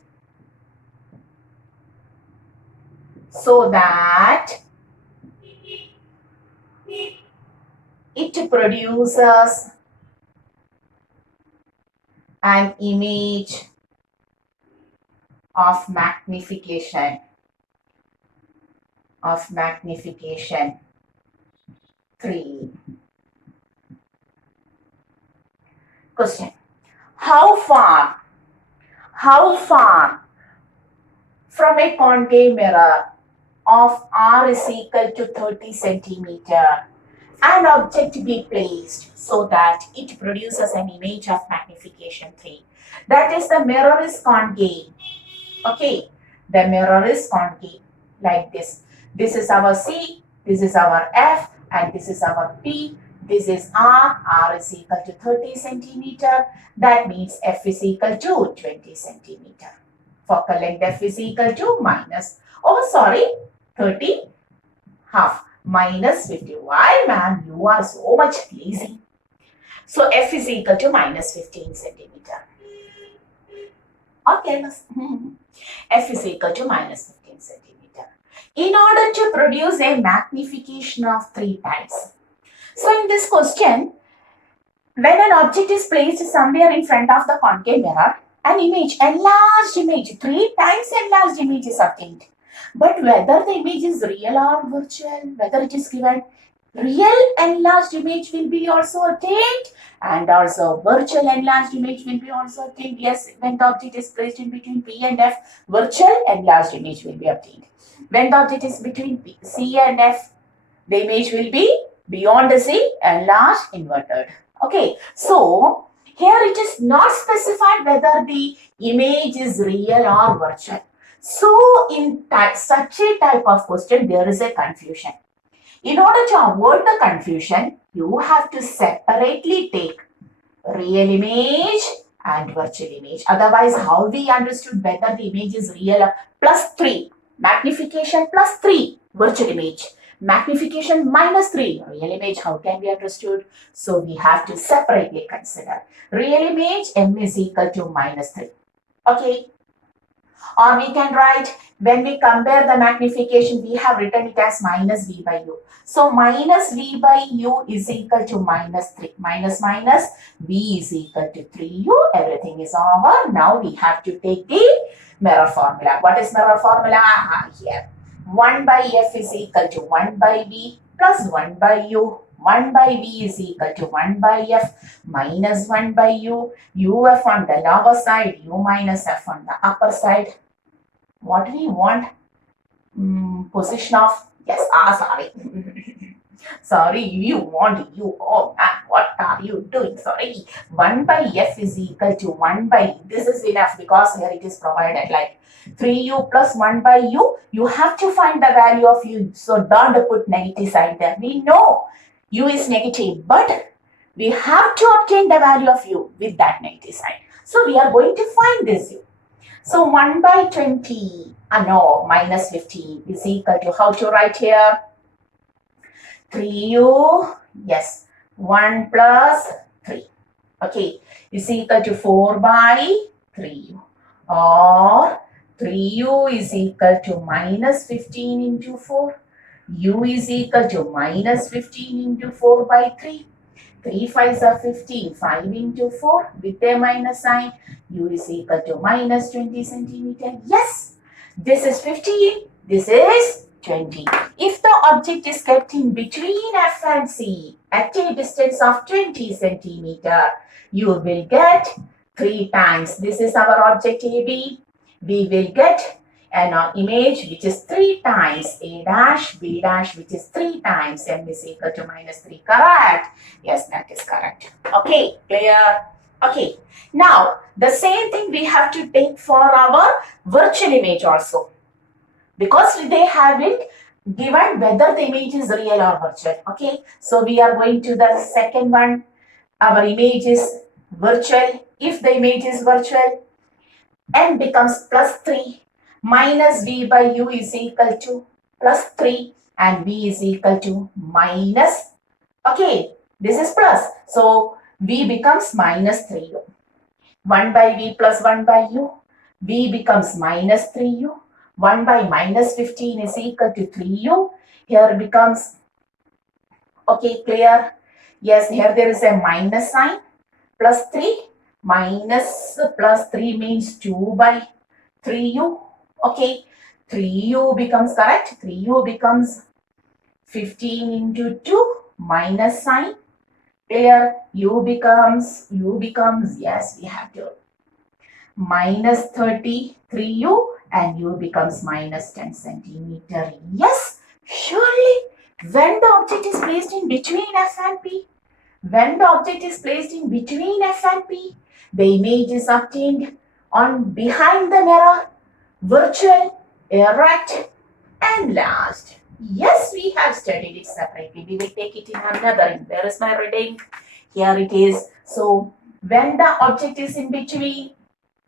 so that it produces an image of magnification 3. Question: how far from a concave mirror of R is equal to 30 centimeter an object be placed so that it produces an image of magnification 3. That is, the mirror is concave. Okay, the mirror is concave like this. This is our C, this is our F, and this is our P. This is R. R is equal to 30 centimeter. That means F is equal to 20 centimeter. Focal length F is equal to minus, 30. half minus 50. Why, ma'am? You are so much lazy. So F is equal to minus 15 centimeter. Okay, F is equal to minus 15 centimeter. In order to produce a magnification of 3 times. So in this question, when an object is placed somewhere in front of the concave mirror, an image, enlarged image, 3 times enlarged image is obtained. But whether the image is real or virtual, whether it is given, real enlarged image will be also obtained and also virtual enlarged image will be also obtained. Yes, when the object is placed in between P and F, virtual enlarged image will be obtained. When the object is between C and F, the image will be beyond the C, enlarged, inverted. Okay, so here it is not specified whether the image is real or virtual. So in such a type of question, there is a confusion. In order to avoid the confusion, you have to separately take real image and virtual image. Otherwise, how we understood whether the image is real? Plus 3, magnification plus 3, virtual image. Magnification minus 3, real image, how can we understood? So we have to separately consider. Real image, M is equal to minus 3. Okay. Or we can write, when we compare the magnification, we have written it as minus V by U. So minus V by U is equal to minus 3. Minus minus, V is equal to 3U. Everything is over. Now we have to take the mirror formula. What is mirror formula? Here. 1 by F is equal to 1 by V plus 1 by U. 1 by V is equal to 1 by F minus 1 by U. UF on the lower side, U minus F on the upper side. What we want? Position of, yes, sorry. Sorry, you want U. Oh man, what are you doing? Sorry. 1 by F is equal to 1 by, this is enough because here it is provided like 3U plus 1 by U. You have to find the value of U. So don't put negative sign there. We know U is negative, but we have to obtain the value of U with that negative sign. So we are going to find this U. So 1 by 20, minus 15 is equal to, how to write here? 3U, yes, 1 plus 3, okay, is equal to 4 by 3U, or 3U is equal to minus 15 into 4, U is equal to minus 15 into 4 by 3, 3 5s are 15, 5 into 4 with a minus sign, U is equal to minus 20 centimeter. Yes, this is 15, this is 20. If the object is kept in between F and C at a distance of 20 centimeter, you will get 3 times. This is our object AB. We will get an image which is 3 times A dash, B dash, which is 3 times M is equal to minus 3. Correct? Yes, that is correct. Okay, clear? Okay. Now, the same thing we have to take for our virtual image also. Because they haven't given whether the image is real or virtual. Okay. So, we are going to the second one. Our image is virtual. If the image is virtual, M becomes plus 3. Minus V by U is equal to plus 3 and V is equal to minus. Okay, this is plus. So, V becomes minus 3U. 1 by V plus 1 by U. V becomes minus 3U. 1 by minus 15 is equal to 3U. Here becomes, okay, clear? Yes, here there is a minus sign. Plus 3. Minus plus 3 means 2 by 3U. Okay, 3U becomes correct. 3U becomes 15 into 2 minus sign. Clear? U becomes, yes, we have to minus 33U and U becomes minus 10 centimeter. Yes, surely when the object is placed in between F and P, when the object is placed in between F and P, the image is obtained on behind the mirror, virtual, erect, enlarged. Yes, we have studied it separately. We will take it in another. Where is my reading? Here it is. So, when the object is in between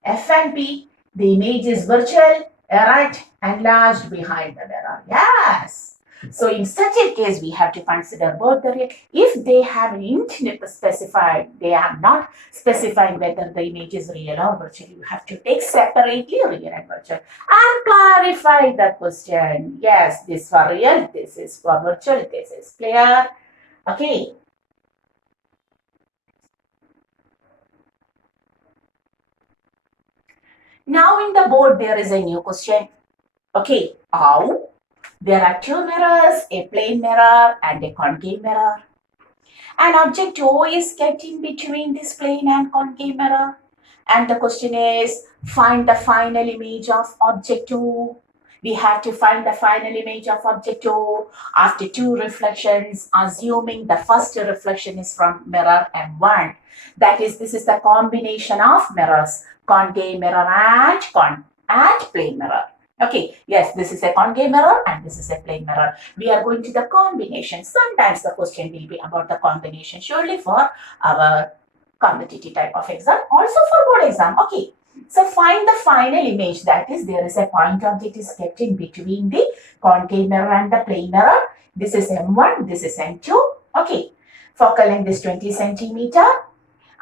F and P, the image is virtual, erect, enlarged behind the mirror. Yes. So in such a case, we have to consider both the if they have infinite specified, they are not specifying whether the image is real or virtual. You have to take separately real and virtual and clarify the question. Yes, this for real, this is for virtual, this is clear. Okay. Now in the board, there is a new question. Okay, how? There are two mirrors, a plane mirror and a concave mirror. An object O is kept in between this plane and concave mirror. And the question is, find the final image of object O. We have to find the final image of object O after two reflections, assuming the first reflection is from mirror M1. That is, this is the combination of mirrors, concave mirror and plane mirror. Okay, yes, this is a concave mirror and this is a plane mirror. We are going to the combination. Sometimes the question will be about the combination, surely for our competitive type of exam, also for board exam. Okay, so find the final image. That is, there is a point object is kept in between the concave mirror and the plane mirror. This is M1, this is M2. Okay, focal length is 20 centimeter.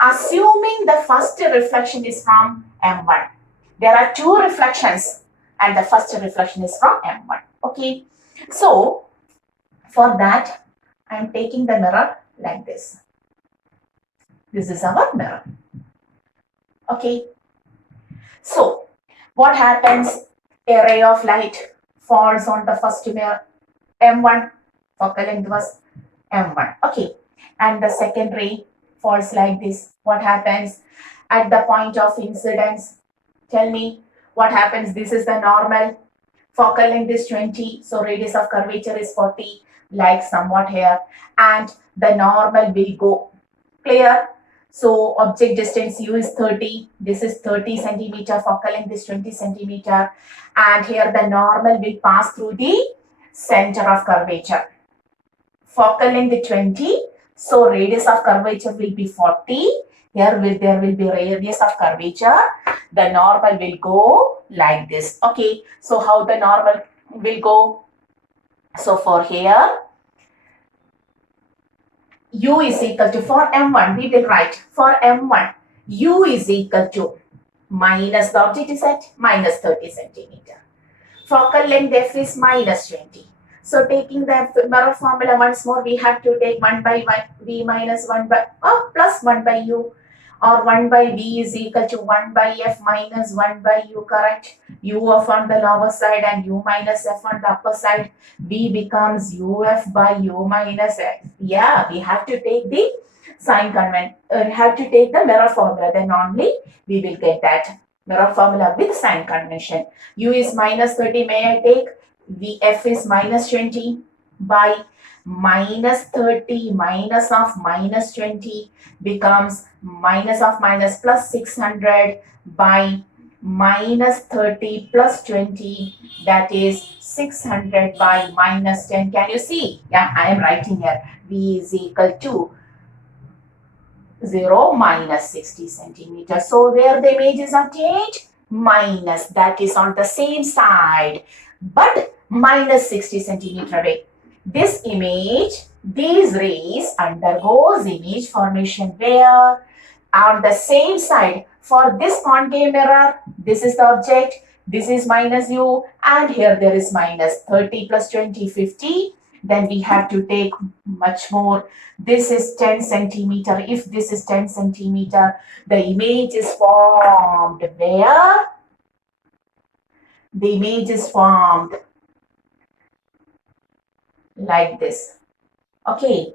Assuming the first reflection is from M1. There are two reflections and the first reflection is from M1. Okay, so for that, I am taking the mirror like this. This is our mirror. Okay, so what happens? A ray of light falls on the first mirror, M1, focal length was M1. Okay, and the second ray falls like this. What happens at the point of incidence? Tell me what happens. This is the normal. Focal length is 20, so radius of curvature is 40, like somewhat here. And the normal will go. Clear? So object distance U is 30. This is 30 centimeter. Focal length is 20 centimeter. And here the normal will pass through the center of curvature. Focal length 20. So radius of curvature will be 40. Here there will be radius of curvature. The normal will go like this. Okay, so how the normal will go? So for here, U is equal to, for M1, we will write for M1, U is equal to minus, the object is at minus 30 centimeter. Focal length F is minus 20. So taking the mirror formula once more, we have to take 1 by 1, V minus 1 by, plus 1 by U. Or 1 by V is equal to 1 by F minus 1 by U, correct? U of on the lower side and U minus F on the upper side. V becomes UF by U minus F. Yeah, we have to take the sign convention, have to take the mirror formula, then only we will get that mirror formula with sign convention. U is minus 30, may I take? Vf is minus 20 by minus 30 minus of minus 20 becomes minus of minus plus 600 by minus 30 plus 20, that is 600 by minus 10. Can you see? Yeah, I am writing here. V is equal to 0 minus 60 centimeters. So where the image is obtained? Minus, that is on the same side, but minus 60 centimeter away. This image, these rays undergoes image formation where? On the same side. For this concave mirror, this is the object, this is minus U, and here there is minus 30 plus 20, 50. Then we have to take much more. This is 10 centimeter. If this is 10 centimeter, the image is formed where? The image is formed like this. Okay.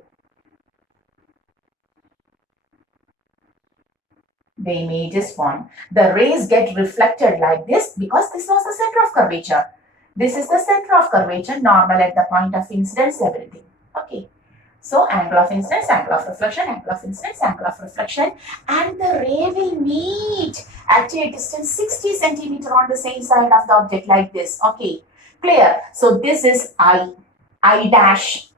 The image is formed. The rays get reflected like this because this was the center of curvature. This is the center of curvature, normal at the point of incidence, everything. Okay. So angle of incidence, angle of reflection, angle of incidence, angle of reflection, and the ray will meet at a distance 60 centimeter on the same side of the object like this. Okay, clear? So this is I dash.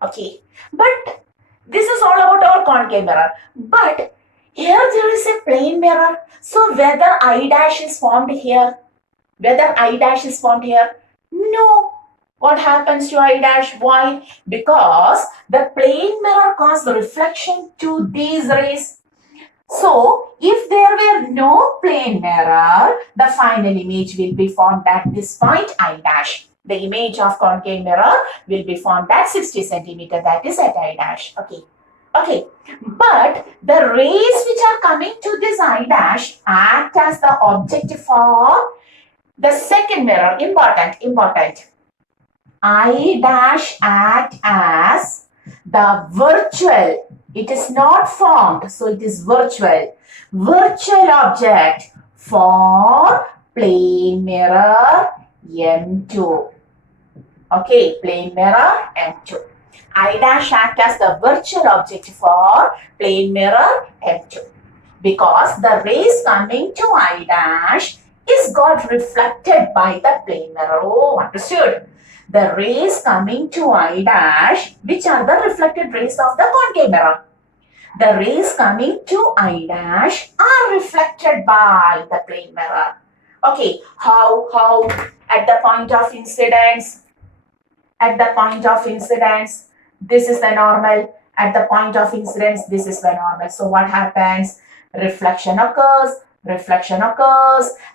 Okay, but this is all about our concave mirror. But here there is a plane mirror. So whether I dash is formed here, no. What happens to I dash? Why? Because the plane mirror causes reflection to these rays. So, if there were no plane mirror, the final image will be formed at this point I dash. The image of concave mirror will be formed at 60 centimeter, that is at I dash. Okay. But the rays which are coming to this I dash act as the object for the second mirror. Important. I dash act as the virtual. It is not formed, so it is virtual. Virtual object for plane mirror M2. Okay, plane mirror M2. I dash act as the virtual object for plane mirror M2 because the rays coming to I dash is got reflected by the plane mirror. Oh, understood? The rays coming to I dash, which are the reflected rays of the concave mirror. The rays coming to I dash are reflected by the plane mirror. Okay, how at the point of incidence? At the point of incidence, this is the normal. At the point of incidence, this is the normal. So what happens? Reflection occurs,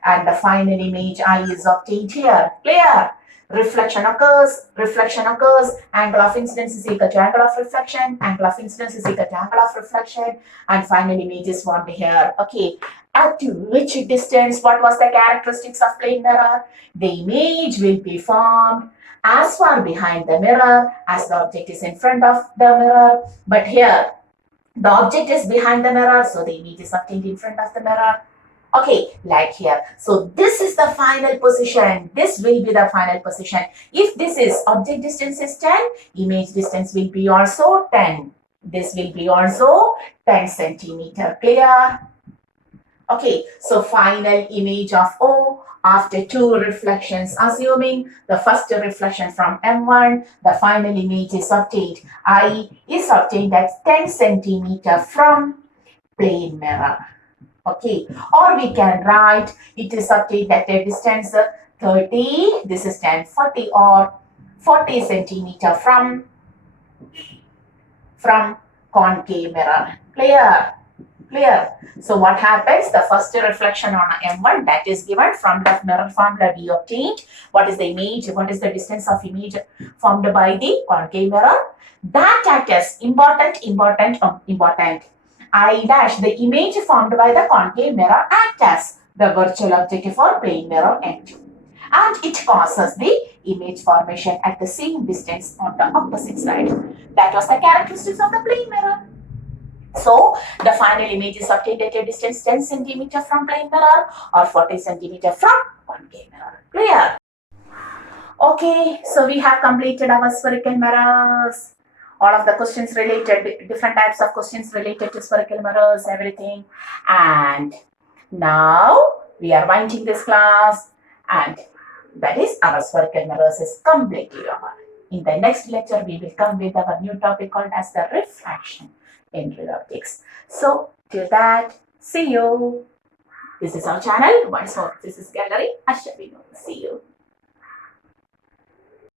and the final image I is obtained here. Clear? Reflection occurs, angle of incidence is equal to angle of reflection, angle of incidence is equal to angle of reflection, and final image is formed here. Okay, at which distance, what was the characteristics of plane mirror? The image will be formed as far behind the mirror as the object is in front of the mirror, but here the object is behind the mirror, so the image is obtained in front of the mirror. Okay, like here. So this is the final position. This will be the final position. If this is object distance is 10, image distance will be also 10. This will be also 10 centimeter. Clear? Okay, so final image of O after two reflections, assuming the first reflection from M1, the final image is obtained. I is obtained at 10 centimeter from plane mirror. Okay, or we can write it is obtained at a distance 30, this is 10, 40 or 40 centimeter from concave mirror. Clear? So what happens? The first reflection on M1 that is given from the mirror formula we obtained. What is the image? What is the distance of image formed by the concave mirror? That act is important. I dash, the image formed by the concave mirror act as the virtual object for plane mirror M2. And it causes the image formation at the same distance on the opposite side. That was the characteristics of the plane mirror. So, the final image is obtained at a distance 10 centimeter from plane mirror or 40 centimeter from concave mirror. Clear? Okay, so we have completed our spherical mirrors. All of the questions related, different types of questions related to spherical mirrors, everything. And now we are winding this class, and that is our spherical mirrors is completely over. In the next lecture, we will come with our new topic called as the refraction in real optics. So till that, see you. This is our channel. Once more, this is Gallery Ashwin. See you.